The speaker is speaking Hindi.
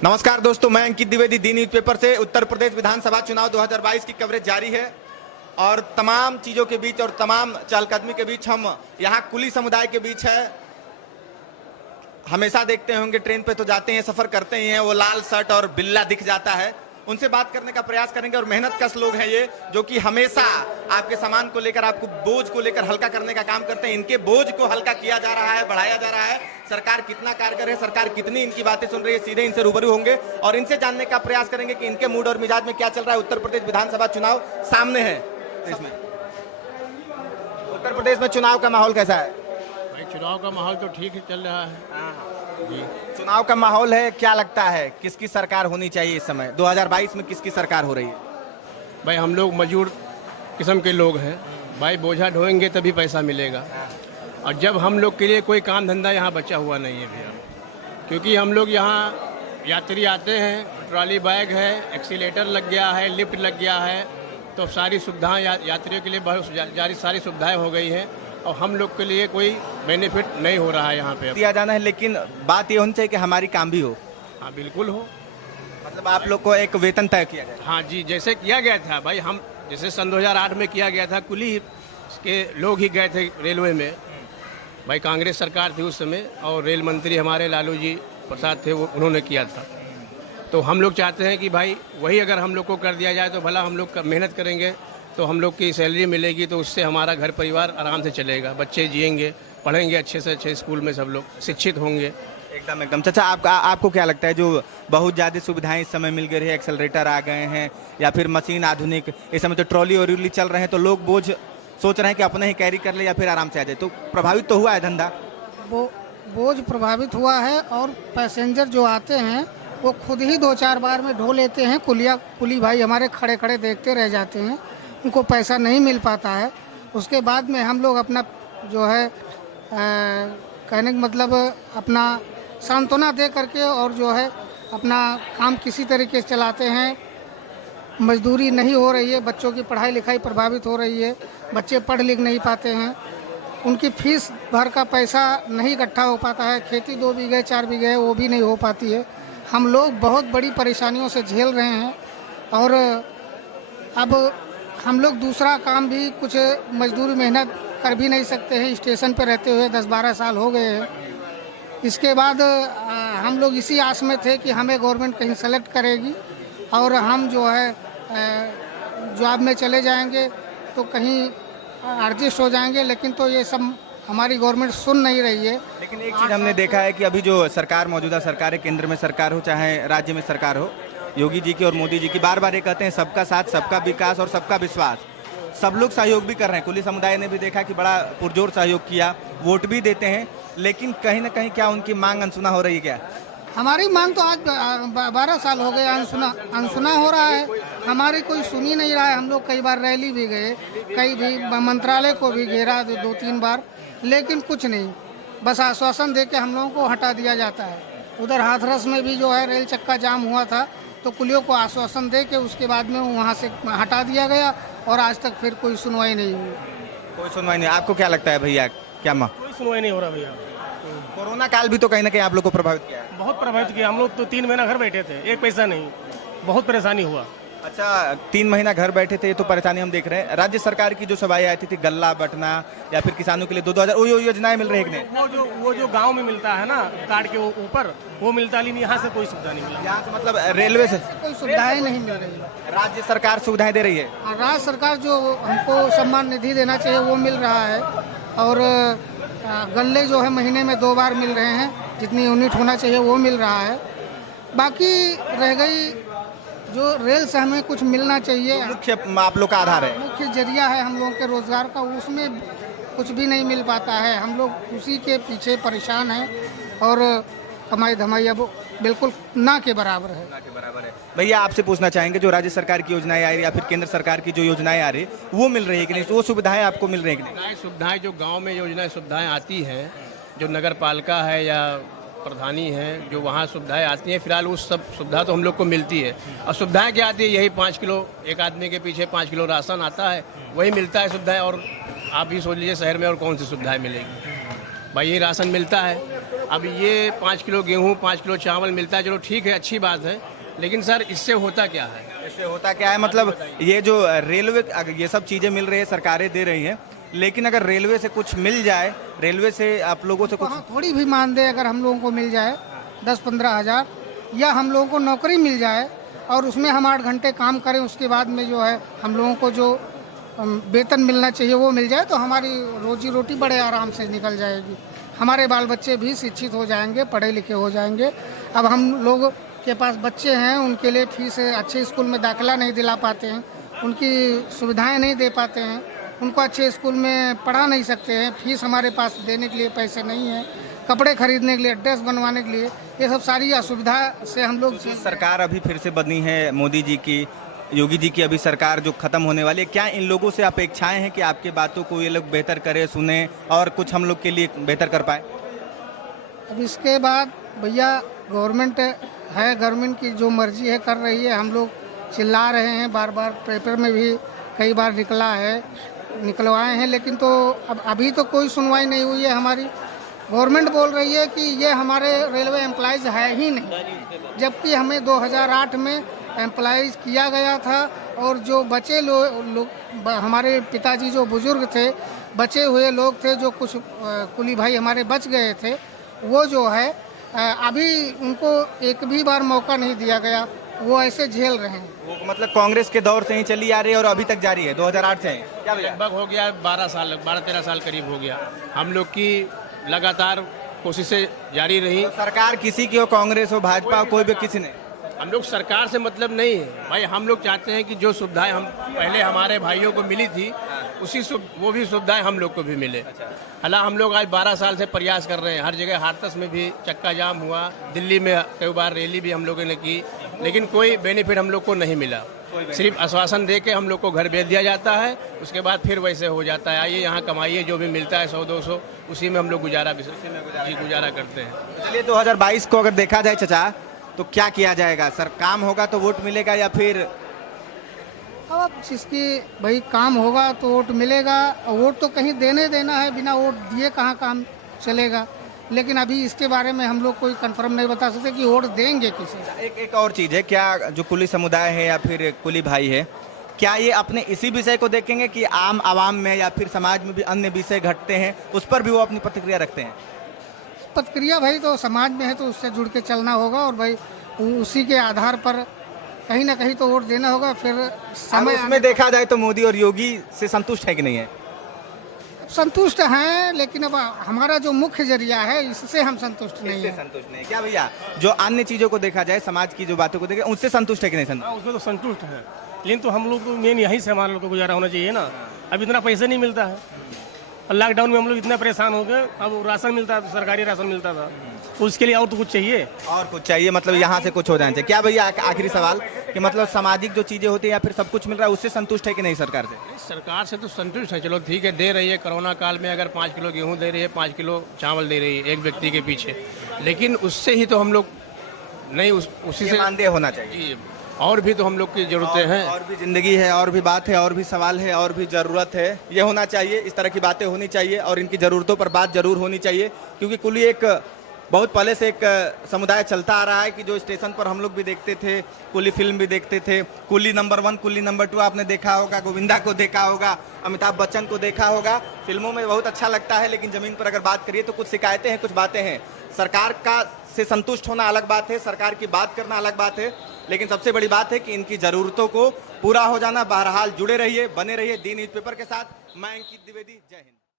नमस्कार दोस्तों, मैं अंकित द्विवेदी दी न्यूज पेपर से। उत्तर प्रदेश विधानसभा चुनाव 2022 की कवरेज जारी है और तमाम चीज़ों के बीच और तमाम चहलकदमी के बीच हम यहाँ कुली समुदाय के बीच है। हमेशा देखते होंगे ट्रेन पे तो जाते हैं, सफर करते ही हैं, वो लाल शर्ट और बिल्ला दिख जाता है। उनसे बात करने का प्रयास करेंगे और मेहनत कश लोग हैं ये, जो कि हमेशा आपके सामान को लेकर, आपको बोझ को लेकर हल्का करने का काम करते हैं। इनके बोझ को हल्का किया जा रहा है, बढ़ाया जा रहा है। सरकार कितना कारगर है, सरकार कितनी इनकी बातें सुन रही है, सीधे इनसे रूबरू होंगे और इनसे जानने का प्रयास करेंगे कि इनके मूड और मिजाज में क्या चल रहा है। उत्तर प्रदेश विधानसभा चुनाव सामने है। इसमें उत्तर प्रदेश में चुनाव का माहौल कैसा है? भाई चुनाव का माहौल तो ठीक ही चल रहा है जी। चुनाव का माहौल है, क्या लगता है किसकी सरकार होनी चाहिए इस समय 2022 में? किसकी सरकार हो रही है? भाई हम लोग मजदूर किस्म के लोग हैं भाई, बोझा ढोएंगे तभी पैसा मिलेगा। और जब हम लोग के लिए कोई काम धंधा यहाँ बचा हुआ नहीं है भैया, क्योंकि हम लोग यहाँ यात्री आते हैं, ट्रॉली बैग है, एक्सीलेटर लग गया है, लिफ्ट लग गया है, तो सारी सुविधाएं यात्रियों के लिए बहुत सारी सुविधाएं हो गई हैं और हम लोग के लिए कोई बेनिफिट नहीं हो रहा है यहाँ पे दिया जाना है। लेकिन बात ये होनी चाहिए कि हमारी काम भी हो। हाँ बिल्कुल हो, मतलब आप लोग को एक वेतन तय किया जाए। हाँ जी, जैसे किया गया था भाई, हम जैसे सन 2008 में किया गया था, कुली के लोग ही गए थे रेलवे में भाई, कांग्रेस सरकार थी उस समय और रेल मंत्री हमारे लालू जी प्रसाद थे, वो उन्होंने किया था। तो हम लोग चाहते हैं कि भाई वही अगर हम लोग को कर दिया जाए तो भला हम लोग मेहनत करेंगे तो हम लोग की सैलरी मिलेगी, तो उससे हमारा घर परिवार आराम से चलेगा, बच्चे जिएंगे, पढ़ेंगे अच्छे से अच्छे स्कूल में, सब लोग शिक्षित होंगे। एकदम एकदम। चाचा आपको क्या लगता है, जो बहुत ज़्यादा सुविधाएं इस समय मिल गई है, एक्सेलरेटर आ गए हैं या फिर मशीन आधुनिक, इस समय तो ट्रॉली और उली चल रहे हैं, तो लोग बोझ सोच रहे हैं कि अपने ही कैरी कर ले या फिर आराम से आ जाए, तो प्रभावित तो हुआ है धंधा? वो बोझ प्रभावित हुआ है और पैसेंजर जो आते हैं वो खुद ही 2-4 बार में ढो लेते हैं। कुली भाई हमारे खड़े खड़े देखते रह जाते हैं, उनको पैसा नहीं मिल पाता है। उसके बाद में हम लोग अपना जो है कहने का मतलब अपना सांत्वना दे करके और जो है अपना काम किसी तरीके से चलाते हैं। मजदूरी नहीं हो रही है, बच्चों की पढ़ाई लिखाई प्रभावित हो रही है, बच्चे पढ़ लिख नहीं पाते हैं, उनकी फीस भर का पैसा नहीं इकट्ठा हो पाता है, खेती 2 बीघे 4 बीघे है वो भी नहीं हो पाती है। हम लोग बहुत बड़ी परेशानियों से झेल रहे हैं और अब हम लोग दूसरा काम भी कुछ मजदूरी मेहनत कर भी नहीं सकते हैं। स्टेशन पर रहते हुए 10-12 साल हो गए हैं। इसके बाद हम लोग इसी आस में थे कि हमें गवर्नमेंट कहीं सेलेक्ट करेगी और हम जो है जॉब में चले जाएंगे तो कहीं एडजस्ट हो जाएंगे, लेकिन तो ये सब हमारी गवर्नमेंट सुन नहीं रही है। लेकिन एक चीज़ हमने देखा है कि अभी जो सरकार, मौजूदा सरकार है, केंद्र में सरकार हो चाहे राज्य में सरकार हो, योगी जी की और मोदी जी की, बार बार ये कहते हैं सबका साथ, सबका विकास और सबका विश्वास। सब लोग सहयोग भी कर रहे हैं, कुली समुदाय ने भी देखा कि बड़ा पुरजोर सहयोग किया, वोट भी देते हैं, लेकिन कहीं ना कहीं क्या उनकी मांग अनसुना हो रही है? क्या हमारी मांग तो आज 12 साल हो गए अनसुना हो रहा है, हमारी कोई सुन ही नहीं रहा है। हम लोग कई बार रैली भी गए, कई भी मंत्रालय को भी घेरा 2-3 बार, लेकिन कुछ नहीं, बस आश्वासन दे के हम लोगों को हटा दिया जाता है। उधर हाथरस में भी जो है रेल चक्का जाम हुआ था तो कुलियों को आश्वासन दे के उसके बाद में वहाँ से हटा दिया गया और आज तक फिर कोई सुनवाई नहीं हुई। कोई सुनवाई नहीं? आपको क्या लगता है भैया, क्या कोई सुनवाई नहीं हो रहा भैया। कोरोना काल भी तो कहीं ना कहीं आप लोग को प्रभावित किया है? बहुत प्रभावित किया, हम लोग तो 3 महीना घर बैठे थे, एक पैसा नहीं, बहुत परेशानी हुआ। अच्छा, 3 महीना घर बैठे थे, तो परेशानी हम देख रहे हैं। राज्य सरकार की जो सभाएं आई थी गल्ला बटना या फिर किसानों के लिए 2-2000 वो योजनाएं मिल रही है? वो जो गांव में मिलता है ना कार्ड के ऊपर, वो मिलता, लेकिन यहाँ से कोई सुविधा नहीं मिला। यहाँ से मतलब रेलवे से कोई सुविधाएं नहीं मिल रही है। राज्य सरकार सुविधाएं दे रही है, राज्य सरकार जो हमको सम्मान निधि देना चाहिए वो मिल रहा है और गल्ले जो है महीने में 2 बार मिल रहे हैं, जितनी यूनिट होना चाहिए वो मिल रहा है। बाकी रह गई जो रेल से हमें कुछ मिलना चाहिए, मुख्य आप लोग का आधार है, मुख्य जरिया है हम लोगों के रोजगार का, उसमें कुछ भी नहीं मिल पाता है। हम लोग उसी के पीछे परेशान हैं और कमाई धमाई अब बिल्कुल ना के बराबर है। भैया आपसे पूछना चाहेंगे, जो राज्य सरकार की योजनाएं आ रही या फिर केंद्र सरकार की जो योजनाएं आ रही वो मिल रही है कि नहीं? वो सुविधाएं आपको मिल रही है कि नहीं? सुविधाएं जो गांव में योजनाएं सुविधाएं आती हैं, जो नगर पालिका है या प्रधानी है, जो वहाँ सुविधाएं आती हैं, फिलहाल उस सब सुविधा तो हम लोग को मिलती है। और सुविधाएं क्या आती है? यही 5 किलो, एक आदमी के पीछे 5 किलो राशन आता है, वही मिलता है सुविधाएं। और आप भी सोच लीजिए शहर में और कौन सी सुविधाएं मिलेगी भाई, यही राशन मिलता है अब ये 5 किलो गेहूँ 5 किलो चावल मिलता है, चलो ठीक है, अच्छी बात है, लेकिन सर इससे होता क्या है? इससे होता क्या है, मतलब ये जो रेलवे ये सब चीजें मिल रही है, सरकारें दे रही हैं, लेकिन अगर रेलवे से कुछ मिल जाए, रेलवे से आप लोगों से कुछ वहाँ थोड़ी भी मानदेय अगर हम लोगों को मिल जाए 10-15 हज़ार, या हम लोगों को नौकरी मिल जाए और उसमें हम 8 घंटे काम करें, उसके बाद में जो है हम लोगों को जो वेतन मिलना चाहिए वो मिल जाए, तो हमारी रोजी रोटी बड़े आराम से निकल जाएगी। हमारे बाल बच्चे भी शिक्षित हो जाएंगे, पढ़े लिखे हो जाएंगे। अब हम लोग के पास बच्चे हैं, उनके लिए फीस अच्छे स्कूल में दाखिला नहीं दिला पाते हैं, उनकी सुविधाएं नहीं दे पाते हैं, उनको अच्छे स्कूल में पढ़ा नहीं सकते हैं, फीस हमारे पास देने के लिए पैसे नहीं है, कपड़े खरीदने के लिए, ड्रेस बनवाने के लिए, ये सब सारी असुविधा से हम लोग। सरकार अभी फिर से बनी है मोदी जी की, योगी जी की अभी सरकार जो खत्म होने वाली है, क्या इन लोगों से अपेक्षाएं हैं कि आपकी बातों को ये लोग बेहतर करें, सुने और कुछ हम लोग के लिए बेहतर कर पाए? अब इसके बाद भैया गवर्नमेंट है, गवर्नमेंट की जो मर्जी है कर रही है। हम लोग चिल्ला रहे हैं, बार बार पेपर में भी कई बार निकलवाए हैं, लेकिन तो अब अभी तो कोई सुनवाई नहीं हुई है हमारी। गवर्नमेंट बोल रही है कि ये हमारे रेलवे एम्प्लॉयज़ है ही नहीं, जबकि हमें 2008 में एम्प्लॉयज़ किया गया था, और जो बचे लोग हमारे पिताजी जो बुजुर्ग थे, बचे हुए लोग थे, जो कुछ कुली भाई हमारे बच गए थे, वो जो है अभी उनको एक भी बार मौका नहीं दिया गया, वो ऐसे झेल रहे हैं। वो मतलब कांग्रेस के दौर से ही चली आ रही है और अभी तक जारी है, 2008 से। क्या भैया? लगभग हो गया 12-13 साल करीब हो गया। हम लोग की लगातार कोशिशें जारी रही। तो सरकार किसी की हो, कांग्रेस हो, भाजपा हो, कोई भी किसी ने, हम लोग सरकार से मतलब नहीं है भाई, हम लोग चाहते हैं कि जो सुविधाएं हम पहले हमारे भाइयों को मिली थी, वो भी सुविधाएं हम लोग को भी मिले। हालांकि हम लोग आज 12 साल से प्रयास कर रहे हैं, हर जगह हाथरस में भी चक्का जाम हुआ, दिल्ली में कई बार रैली भी हम लोगों ने की, लेकिन कोई बेनिफिट हम लोग को नहीं मिला। सिर्फ आश्वासन दे के हम लोग को घर भेज दिया जाता है, उसके बाद फिर वैसे हो जाता है, आइए यहाँ कमाइए, जो भी मिलता है 100-200, उसी में हम लोग गुजारा करते हैं। चलिए 2022 को अगर देखा जाए चाचा, तो क्या किया जाएगा? सर काम होगा तो वोट मिलेगा, या फिर अब जिसकी भाई काम होगा तो वोट मिलेगा, और वोट तो कहीं देना है, बिना वोट दिए कहाँ काम चलेगा। लेकिन अभी इसके बारे में हम लोग कोई कंफर्म नहीं बता सकते कि वोट देंगे किसे। एक और चीज़ है, क्या जो कुली समुदाय है या फिर कुली भाई है, क्या ये अपने इसी विषय को देखेंगे कि आम आवाम में या फिर समाज में भी अन्य विषय घटते हैं, उस पर भी वो अपनी प्रतिक्रिया रखते हैं? प्रतिक्रिया भाई तो समाज में है, तो उससे जुड़ के चलना होगा, और भाई उसी के आधार पर कहीं ना कहीं तो वोट देना होगा। फिर समय में देखा जाए तो मोदी और योगी से संतुष्ट है कि नहीं है? संतुष्ट हैं, लेकिन अब हमारा जो मुख्य जरिया है, इससे हम संतुष्ट नहीं है। संतुष्ट नहीं। क्या भैया, जो अन्य चीजों को देखा जाए, समाज की जो बातों को देखे, उससे संतुष्ट है कि नहीं? संतुष्ट? उसमें तो संतुष्ट है, लेकिन तो हम लोग को मेन यहीं से हमारे लोग को गुजारा होना चाहिए ना। अब इतना पैसा नहीं मिलता है, लॉकडाउन में हम लोग इतना परेशान हो गए। अब राशन मिलता था, सरकारी राशन मिलता था, उसके लिए और तो कुछ चाहिए, और कुछ चाहिए, मतलब यहाँ से कुछ हो जाना चाहिए। क्या भैया आखिरी सवाल, कि मतलब सामाजिक जो चीजें होती है या फिर सब कुछ मिल रहा है, उससे संतुष्ट है कि नहीं सरकार से? सरकार से तो संतुष्ट है, चलो ठीक है, दे रही है। कोरोना काल में अगर 5 किलो गेहूं दे रही है, 5 किलो चावल दे रही है एक व्यक्ति के पीछे, लेकिन उससे ही तो हम लोग नहीं, उसी से मानदेय होना चाहिए। और भी तो हम लोग की जरूरतें हैं, और भी जिंदगी है, और भी बात है, और भी सवाल है, और भी ज़रूरत है। ये होना चाहिए, इस तरह की बातें होनी चाहिए, और इनकी ज़रूरतों पर बात जरूर होनी चाहिए, क्योंकि कुली एक बहुत पहले से एक समुदाय चलता आ रहा है कि जो स्टेशन पर हम लोग भी देखते थे, कुली फिल्म भी देखते थे, कुली नंबर 1, कुली नंबर 2 आपने देखा होगा, गोविंदा को देखा होगा, अमिताभ बच्चन को देखा होगा, फिल्मों में बहुत अच्छा लगता है, लेकिन ज़मीन पर अगर बात करिए तो कुछ शिकायतें हैं, कुछ बातें हैं। सरकार का से संतुष्ट होना अलग बात है, सरकार की बात करना अलग बात है, लेकिन सबसे बड़ी बात है कि इनकी ज़रूरतों को पूरा हो जाना। बहरहाल जुड़े रहिए, बने रहिए दी न्यूज़पेपर के साथ। मैं अंकित द्विवेदी, जय हिंद।